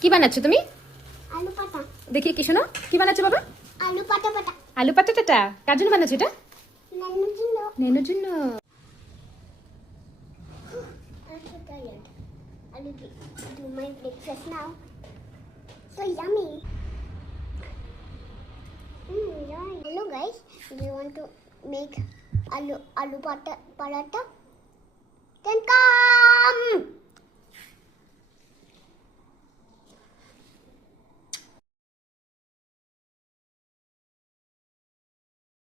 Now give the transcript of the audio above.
কি বানাচ্ছো তুমি? আলু পাতা। দেখি কি শোনো, কি বানাচ্ছো বাবা? আলু পাতা পাতা। আলু পাতাটা কার জন্য বানাচ্ছো এটা? নানুর জন্য। নেনুর জন্য। I'm so tired. I will do my breakfast now. So yummy. Yummy. Hello guys. Do you want to make aloo paratha? Then come.